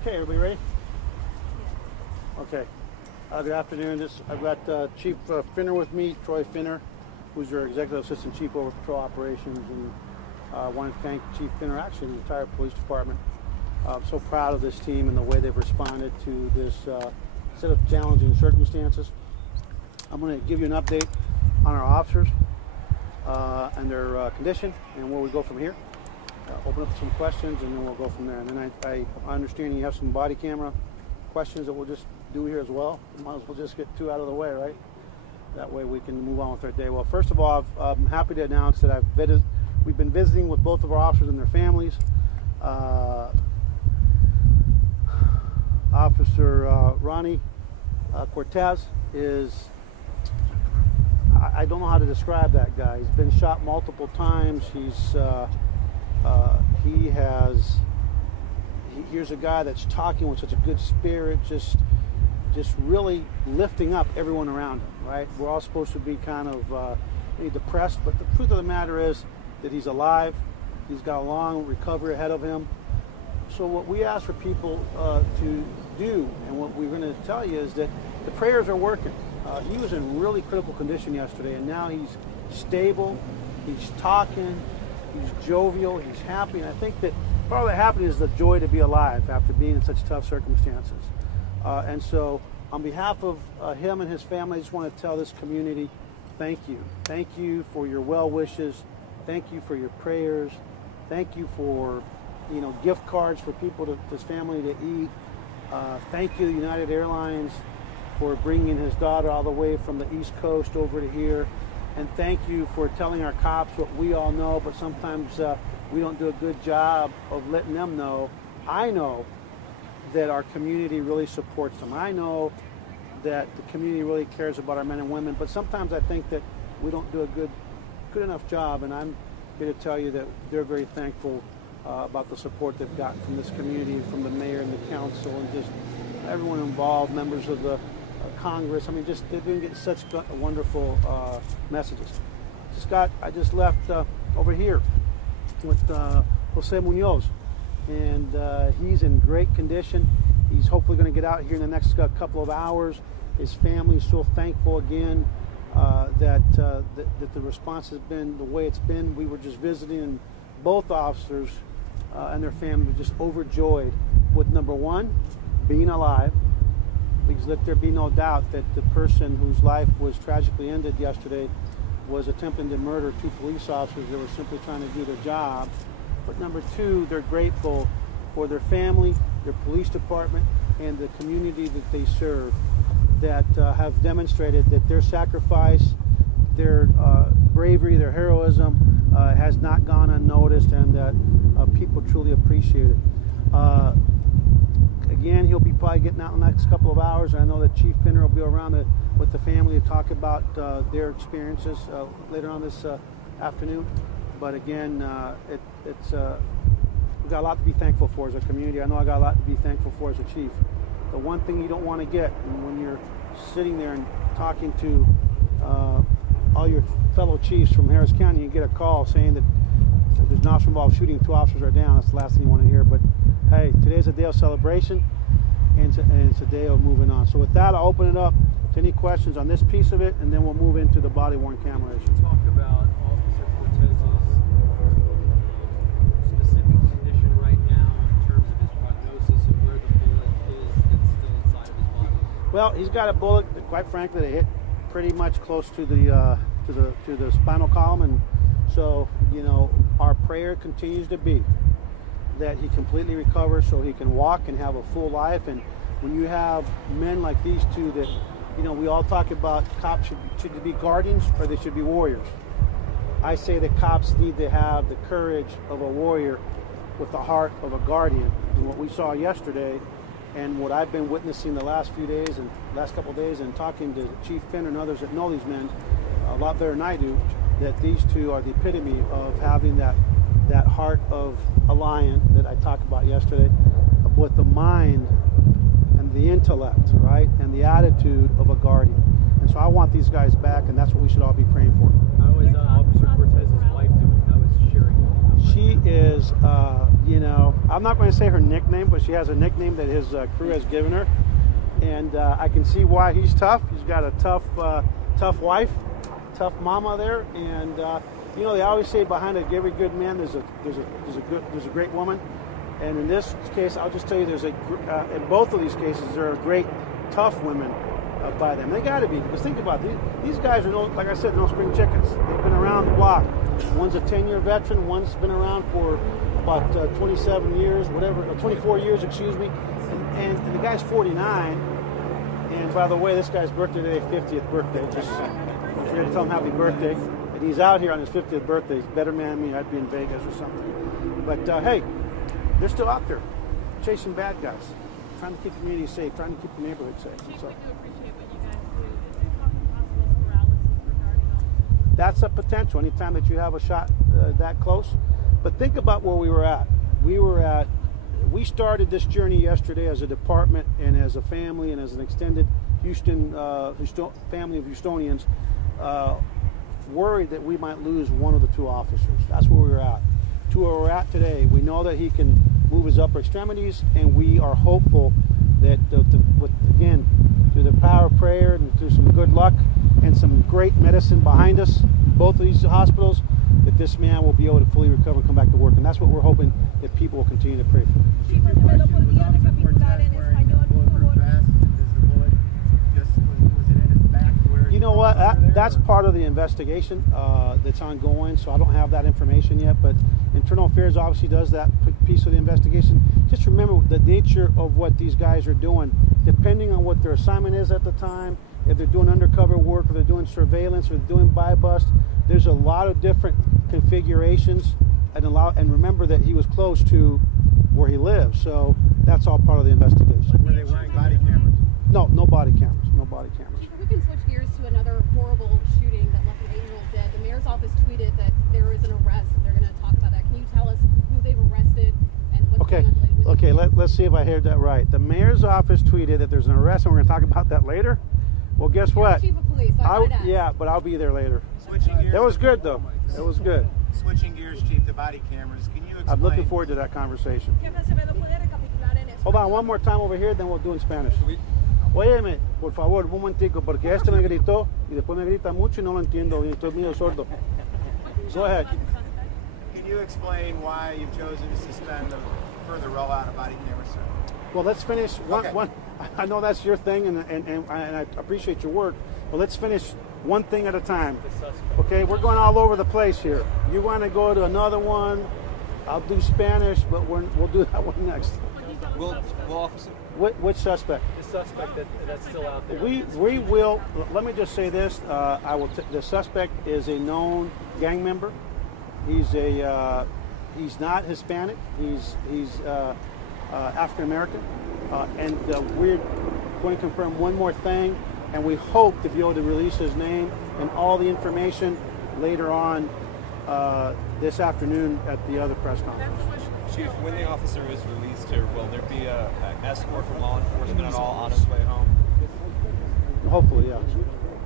Okay, everybody ready? Okay. Good afternoon. I've got Chief Finner with me, Troy Finner, who's your Executive Assistant Chief over Patrol Operations, and I want to thank Chief Finner, actually the entire police department. I'm so proud of this team and the way they've responded to this set of challenging circumstances. I'm going to give you an update on our officers and their condition and where we go from here. Open up some questions and then we'll go from there. And then I understand you have some body camera questions that we'll just do here as well. We might as well just get two out of the way, right? That way we can move on with our day. Well, first of all, I'm happy to announce that we've been visiting with both of our officers and their families. Officer Ronnie Cortez is, I don't know how to describe that guy. He's been shot multiple times. Here's a guy that's talking with such a good spirit, just really lifting up everyone around him, right? We're all supposed to be kind of maybe depressed, but the truth of the matter is that he's alive. He's got a long recovery ahead of him. So what we ask for people to do, and what we're going to tell you, is that the prayers are working. He was in really critical condition yesterday, and now he's stable, he's talking, he's jovial, he's happy, and I think that part of the happiness is the joy to be alive after being in such tough circumstances. And so on behalf of him and his family, I just want to tell this community, thank you. Thank you for your well wishes. Thank you for your prayers. Thank you for gift cards for people his family to eat. Thank you, United Airlines, for bringing his daughter all the way from the East Coast over to here. And thank you for telling our cops what we all know, but sometimes we don't do a good job of letting them know. I know that our community really supports them. I know that the community really cares about our men and women, but sometimes I think that we don't do a good enough job, and I'm here to tell you that they're very thankful about the support they've gotten from this community, from the mayor and the council, and just everyone involved, members of the Congress. I mean, they've been getting such wonderful messages. I just left over here with Jose Munoz, and he's in great condition. He's hopefully going to get out here in the next couple of hours. His family's so thankful again that the response has been the way it's been. We were just visiting, and both officers and their family were just overjoyed with, number one, being alive, because let there be no doubt that the person whose life was tragically ended yesterday was attempting to murder two police officers that were simply trying to do their job. But number two, they're grateful for their family, their police department, and the community that they serve, that have demonstrated that their sacrifice, their bravery, their heroism has not gone unnoticed, and that people truly appreciate it. Again, he'll be probably getting out in the next couple of hours. I know that Chief Finner will be around with the family to talk about their experiences later on this afternoon. But again, we've got a lot to be thankful for as a community. I know I got a lot to be thankful for as a chief. The one thing you don't want to get when you're sitting there and talking to all your fellow chiefs from Harris County, you get a call saying that there's an officer involved shooting, 2 officers are down. That's the last thing you want to hear. But hey, today's a day of celebration, and it's a day of moving on. So with that, I'll open it up to any questions on this piece of it, and then we'll move into the body-worn camera issue. Talk about Officer Cortez's specific condition right now in terms of his prognosis and where the bullet is that's still inside of his body. Well, he's got a bullet that, quite frankly, that hit pretty much close to the spinal column, and so our prayer continues to be that he completely recovers so he can walk and have a full life. And when you have men like these two that, we all talk about cops should they be guardians or they should be warriors. I say that cops need to have the courage of a warrior with the heart of a guardian. And what we saw yesterday, and what I've been witnessing the last few days and last couple of days, and talking to Chief Finner and others that know these men a lot better than I do, that these two are the epitome of having that heart of a lion that I talked about yesterday, with the mind and the intellect, right, and the attitude of a guardian. And so I want these guys back, and that's what we should all be praying for. How is Officer Cortez's wife doing? How is Sherry? She is, you know, I'm not going to say her nickname, but she has a nickname that his crew has given her. And I can see why he's tough. He's got a tough wife, tough mama there. And, you know, they always say behind every good man there's a great woman. And in this case, I'll just tell you, in both of these cases, there are great, tough women by them. They got to be, because think about it. These guys are, like I said, no spring chickens. They've been around the block. One's a 10-year veteran. One's been around for about 27 years, whatever, 24 years, excuse me. And the guy's 49. And by the way, this guy's birthday today, 50th birthday. Just here to tell him happy birthday. And he's out here on his 50th birthday. He's a better man than me. I'd be in Vegas or something. But hey, they're still out there chasing bad guys, trying to keep the community safe, trying to keep the neighborhood safe. Chief, we do appreciate what you guys do. Is there possible paralysis regarding all? That's a potential anytime that you have a shot that close. But think about where we were at. We started this journey yesterday as a department and as a family and as an extended Houston family of Houstonians, worried that we might lose one of the two officers. That's where we were at. To where we're at today, we know that he can move his upper extremities, and we are hopeful that, again, through the power of prayer and through some good luck and some great medicine behind us, in both of these hospitals, that this man will be able to fully recover and come back to work. And that's what we're hoping that people will continue to pray for. Chief, ¿podría recapitular en español, por favor? You know what? That's part of the investigation that's ongoing, so I don't have that information yet. But Internal Affairs obviously does that piece of the investigation. Just remember the nature of what these guys are doing, depending on what their assignment is at the time, if they're doing undercover work, if they're doing surveillance, if they're doing buy-bust. There's a lot of different configurations, and remember that he was close to where he lives, so that's all part of the investigation. Were they wearing body cameras? No body cameras. No body cameras. We can switch gears to another horrible shooting that left an 8-year-old dead. The mayor's office tweeted that there is an arrest, and they're going to talk about that. Can you tell us who they've arrested and what's going on with Okay, let's see if I heard that right. The mayor's office tweeted that there's an arrest, and we're going to talk about that later. Well, guess You're what? the chief of police, so I might ask. Yeah, but I'll be there later. Switching gears. That was good, though. That was good. Switching gears, Chief, the body cameras. Can you explain? I'm looking forward to that conversation. Jefe Acevedo, ¿puede recapitular en español? Hold on, one more time over here, then we'll do in Spanish. Óyeme, por favor, un momentico, porque este me gritó y después me grita mucho y no lo entiendo y estoy medio sordo. Go ahead. Can you explain why you've chosen to suspend the further rollout of body cameras, sir? Well, let's finish one. I know that's your thing, and I appreciate your work, but let's finish one thing at a time. Okay, we're going all over the place here. You want to go to another one? I'll do Spanish, but we'll do that one next. Will officer? Which suspect? The suspect that's still out there. We will. Let me just say this. The suspect is a known gang member. He's not Hispanic. He's African American, and we're going to confirm one more thing, and we hope to be able to release his name and all the information later on this afternoon at the other press conference. Chief, when the officer is released here, will there be an escort from law enforcement at all on his way home? Hopefully, yeah.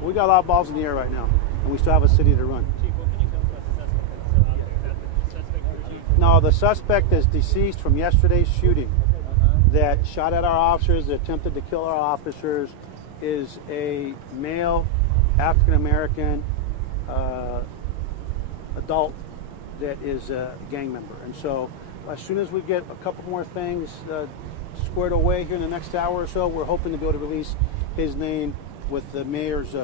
We got a lot of balls in the air right now, and we still have a city to run. Chief, what can you tell us about the suspect? No, the suspect is deceased from yesterday's shooting that shot at our officers, that attempted to kill our officers, is a male African-American adult that is a gang member. And so as soon as we get a couple more things squared away here in the next hour or so, we're hoping to be able to release his name with the mayor's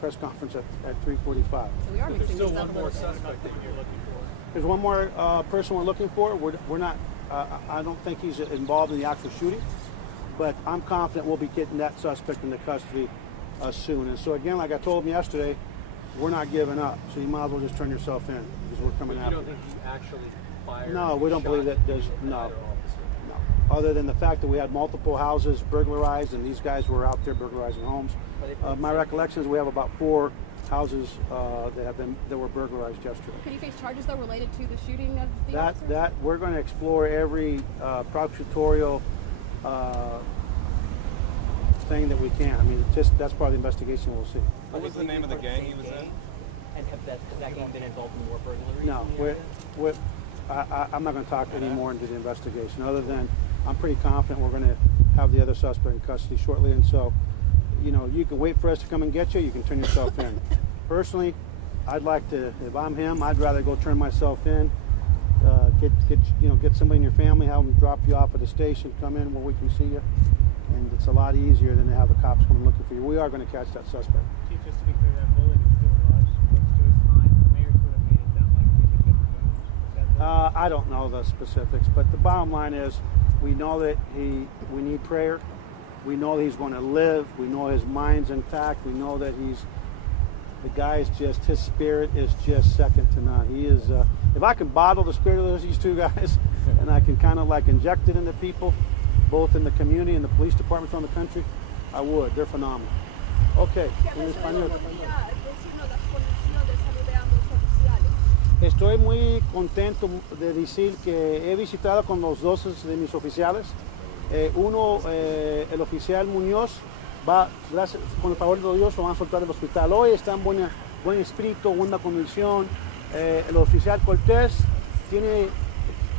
press conference at 3:45. So we are mixing There's still things up one a more little bit. suspect that you're looking for. There's one more person we're looking for. We're not. I don't think he's involved in the actual shooting, but I'm confident we'll be getting that suspect into custody soon. And so again, like I told him yesterday, we're not giving up. So you might as well just turn yourself in because we're coming But after you don't think he actually fired? No, we don't believe that there's no. Either officer. No. Other than the fact that we had multiple houses burglarized, and these guys were out there burglarizing homes. My recollection is we have about 4 houses that were burglarized yesterday. Can you face charges though related to the shooting of the officer? That we're going to explore every prosecutorial thing that we can. I mean, that's part of the investigation. We'll see. What was the name of the gang he was in? And has that gang been involved in more burglaries? No, I'm not going to talk any more into the investigation, other than I'm pretty confident we're going to have the other suspect in custody shortly. And so, you know, you can wait for us to come and get you. You can turn yourself in. Personally, I'd like to, if I'm him, I'd rather go turn myself in. Get somebody in your family, have them drop you off at the station, come in where we can see you, and it's a lot easier than to have the cops come looking for you. We are going to catch that suspect. Chief, just to be clear, that bullet is still lodged close to his spine. The mayor sort of made it sound like he had been removed. I don't know the specifics, but the bottom line is we know that we need prayer. We know that he's going to live. We know his mind's intact. We know that the guy's just, his spirit is just second to none. He is, if I can bottle the spirit of these two guys and I can kind of like inject it into people, both in the community and the police departments around the country, I would. They're phenomenal. Okay, en español. Estoy muy contento de decir que he visitado con los dos de mis oficiales. Uno, el oficial Muñoz, va, gracias, con el favor de Dios, lo van a soltar del hospital hoy. Está en buen espíritu, buena condición. El oficial Cortés tiene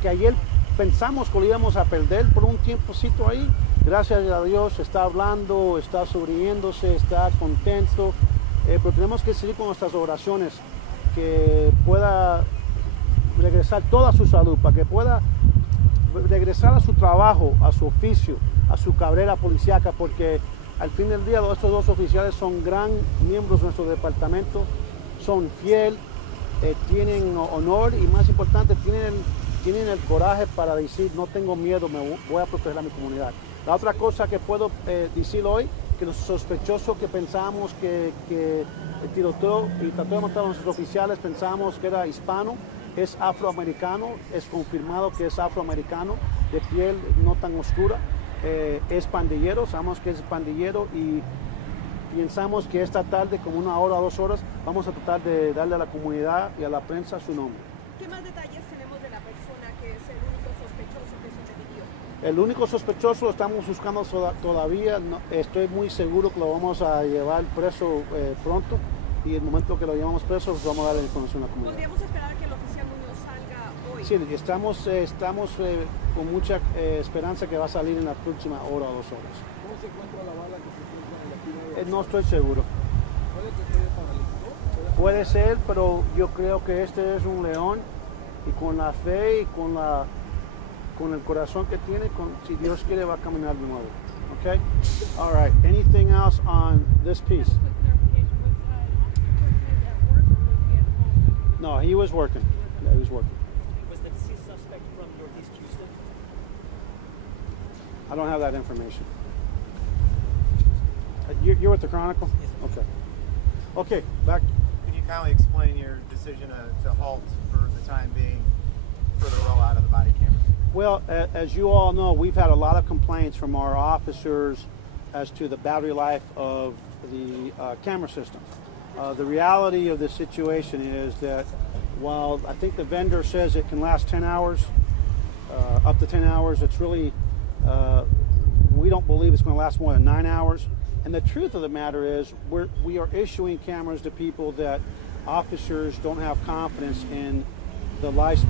que ayer pensamos que lo íbamos a perder por un tiempocito ahí. Gracias a Dios está hablando, está sonriéndose, está contento. Pero tenemos que seguir con nuestras oraciones, que pueda regresar toda su salud, para que pueda regresar a su trabajo, a su oficio, a su carrera policíaca, porque al fin del día estos dos oficiales son gran miembros de nuestro departamento, son fiel, tienen honor y más importante, tienen el coraje para decir no tengo miedo, me voy a proteger a mi comunidad. La otra cosa que puedo decir hoy, que los sospechosos que pensábamos que el tiroteo y trató de matar a nuestros oficiales, pensábamos que era hispano, es afroamericano, es confirmado que es afroamericano, de piel no tan oscura, es pandillero, sabemos que es pandillero y pensamos que esta tarde, como 1 hora o 2 horas, vamos a tratar de darle a la comunidad y a la prensa su nombre. ¿Qué más detalles tenemos de la persona que es el único sospechoso que sobrevivió? El único sospechoso lo estamos buscando todavía, no, estoy muy seguro que lo vamos a llevar preso pronto y el momento que lo llevamos preso pues vamos a dar la información a la comunidad. ¿Podríamos esperar que el oficial Muñoz salga hoy? Sí, estamos con mucha esperanza que va a salir en la próxima hora o 2 horas. ¿Cómo se encuentra la bala que se encuentra en la tira de No estoy seguro. ¿Puede que esté paralizado? Puede ser, pero yo creo que este es un león y con la fe y con el corazón que tiene, si Dios quiere va a caminar de nuevo. Okay? All right. Anything else on this piece? Quick clarification, was at work or was he at home? No, he was working. Yeah, he was working. Was the deceased suspect from Northeast Houston? I don't have that information. You're with the Chronicle? Yes, sir. Okay. Okay, back. Can you kindly explain your decision to halt for the time being for the rollout of the body cameras? Well, as you all know, we've had a lot of complaints from our officers as to the battery life of the camera system. The reality of the situation is that while I think the vendor says it can last 10 hours, up to 10 hours, it's really, we don't believe it's going to last more than 9 hours. And the truth of the matter is we are issuing cameras to people that officers don't have confidence in the life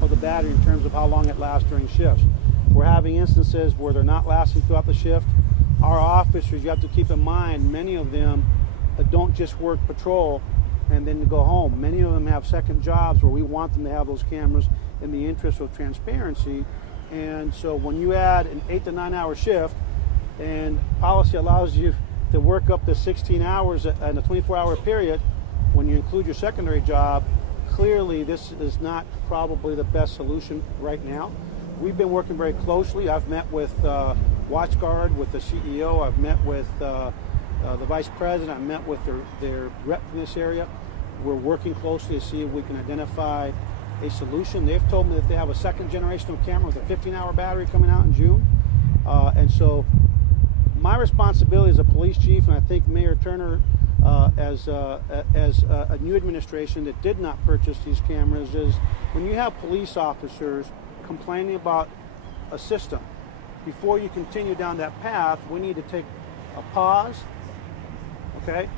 of the battery in terms of how long it lasts during shifts. We're having instances where they're not lasting throughout the shift. Our officers, you have to keep in mind, many of them don't just work patrol and then go home. Many of them have second jobs where we want them to have those cameras in the interest of transparency. And so when you add an 8 to 9 hour shift, and policy allows you to work up to 16 hours in a 24-hour period, when you include your secondary job, clearly this is not probably the best solution right now. We've been working very closely. I've met with WatchGuard, with the CEO. I've met with the Vice President. I've met with their rep in this area. We're working closely to see if we can identify a solution. They've told me that they have a second generational camera with a 15-hour battery coming out in June. And so my responsibility as a police chief, and I think Mayor Turner as a new administration that did not purchase these cameras, is when you have police officers complaining about a system, before you continue down that path, we need to take a pause, okay?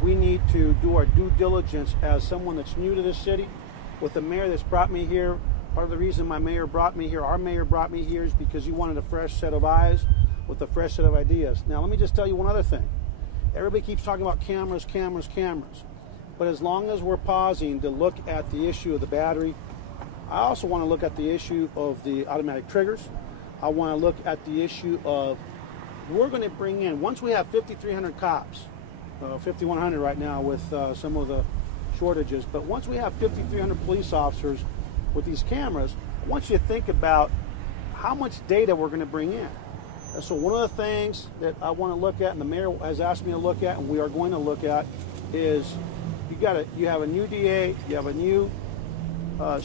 We need to do our due diligence as someone that's new to this city with the mayor that's brought me here. Part of the reason my mayor brought me here, our mayor brought me here, is because he wanted a fresh set of eyes with a fresh set of ideas. Now, let me just tell you one other thing. Everybody keeps talking about cameras, cameras, cameras. But as long as we're pausing to look at the issue of the battery, I also want to look at the issue of the automatic triggers. I want to look at the issue of, we're going to bring in, once we have 5,300 cops, 5,100 right now with some of the shortages, but once we have 5,300 police officers with these cameras, I want you to think about how much data we're going to bring in. And so one of the things that I want to look at, and the mayor has asked me to look at, and we are going to look at, is you have a new DA, you have a new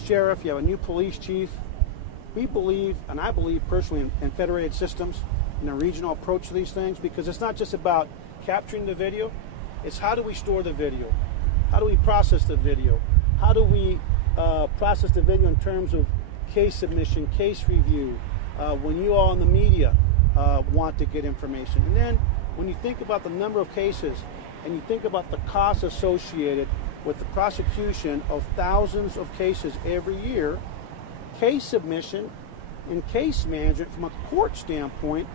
sheriff, you have a new police chief. We believe, and I believe personally, in federated systems and a regional approach to these things, because it's not just about capturing the video, it's how do we store the video? How do we process the video? How do we process the video in terms of case submission, case review, when you all in the media want to get information. And then when you think about the number of cases and you think about the costs associated with the prosecution of thousands of cases every year, case submission and case management from a court standpoint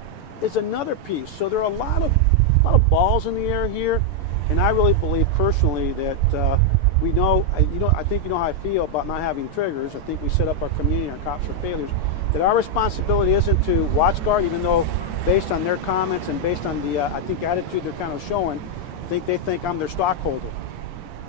is another piece. So there are a lot of balls in the air here, and I really believe personally that we know, I think you know how I feel about not having triggers. I think we set up our community and our cops for failures. That our responsibility isn't to watch guard, even though based on their comments and based on the, I think, attitude they're kind of showing, they think I'm their stockholder.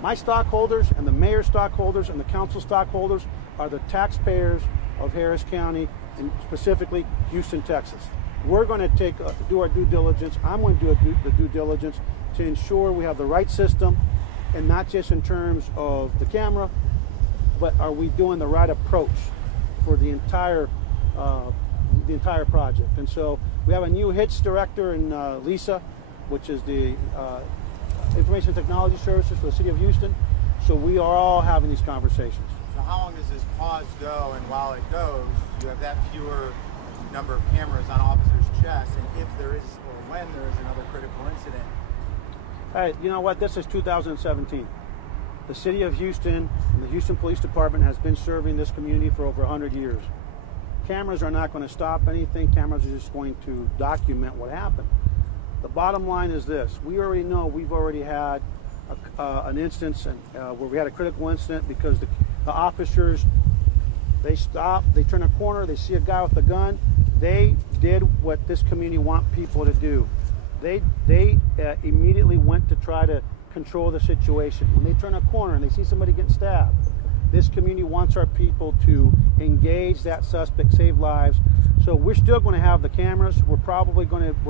My stockholders and the mayor's stockholders and the council stockholders are the taxpayers of Harris County and specifically Houston, Texas. We're going to do our due diligence. I'm going to do the due diligence to ensure we have the right system, and not just in terms of the camera, but are we doing the right approach for the entire project. And so we have a new HITS director in Lisa, which is the Information Technology Services for the City of Houston. So we are all having these conversations. So how long does this pause go? And while it goes, you have that fewer number of cameras on officers' chests. And if there is, or when there is another critical incident. Hey, you know what? This is 2017. The City of Houston and the Houston Police Department has been serving this community for over 100 years. Cameras are not going to stop anything. Cameras are just going to document what happened. The bottom line is this. We already know we've already had an instance where we had a critical incident because the officers, they stop, they turn a corner, they see a guy with a gun. They did what this community want people to do. They immediately went to try to control the situation. When they turn a corner and they see somebody getting stabbed, this community wants our people to engage that suspect, save lives. So we're still going to have the cameras. We're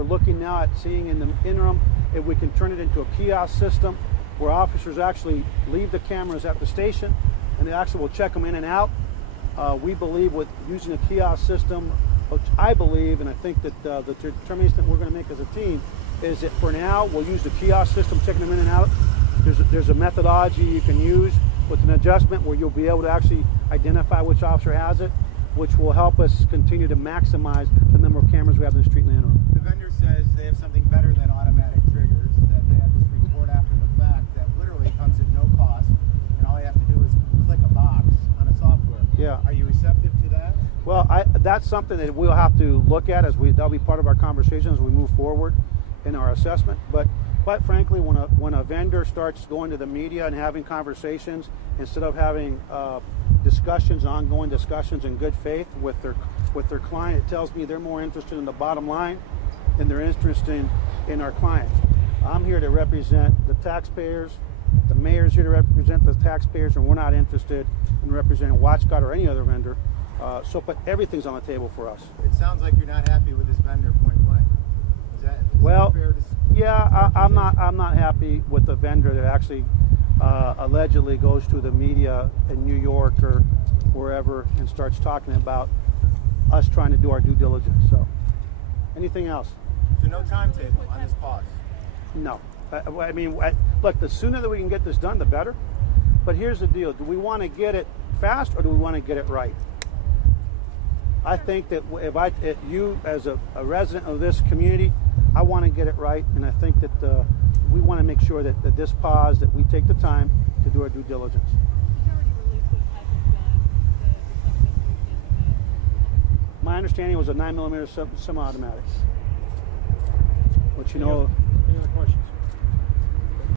looking now at seeing in the interim if we can turn it into a kiosk system where officers actually leave the cameras at the station and they actually will check them in and out. We believe with using a kiosk system, which I believe, and I think that the determination that we're going to make as a team is that for now we'll use the kiosk system, checking them in and out. There's a methodology you can use with an adjustment where you'll be able to actually identify which officer has it, which will help us continue to maximize the number of cameras we have in the street in the interim. The vendor says they have something better than automatic triggers, that they have this report after the fact that literally comes at no cost, and all you have to do is click a box on a software. Yeah. Are you receptive to that? Well, that's something that we'll have to look at that'll be part of our conversation as we move forward in our assessment. But quite frankly, when a vendor starts going to the media and having conversations, instead of having ongoing discussions in good faith with their client, it tells me they're more interested in the bottom line than they're interested in our client. I'm here to represent the taxpayers. The mayor's here to represent the taxpayers, and we're not interested in representing WatchGuard or any other vendor. But everything's on the table for us. It sounds like you're not happy with this vendor, point blank. Is that fair to say? Yeah, I'm not happy with the vendor that actually allegedly goes to the media in New York or wherever and starts talking about us trying to do our due diligence. So, anything else? So no timetable on this pause? No. Look, the sooner that we can get this done, the better. But here's the deal. Do we want to get it fast or do we want to get it right? I think that if you as a resident of this community, I want to get it right, and I think that we want to make sure that this pause, that we take the time to do our due diligence. Did you already release what type of My understanding was a 9mm semi-automatic. But you know, Any other questions?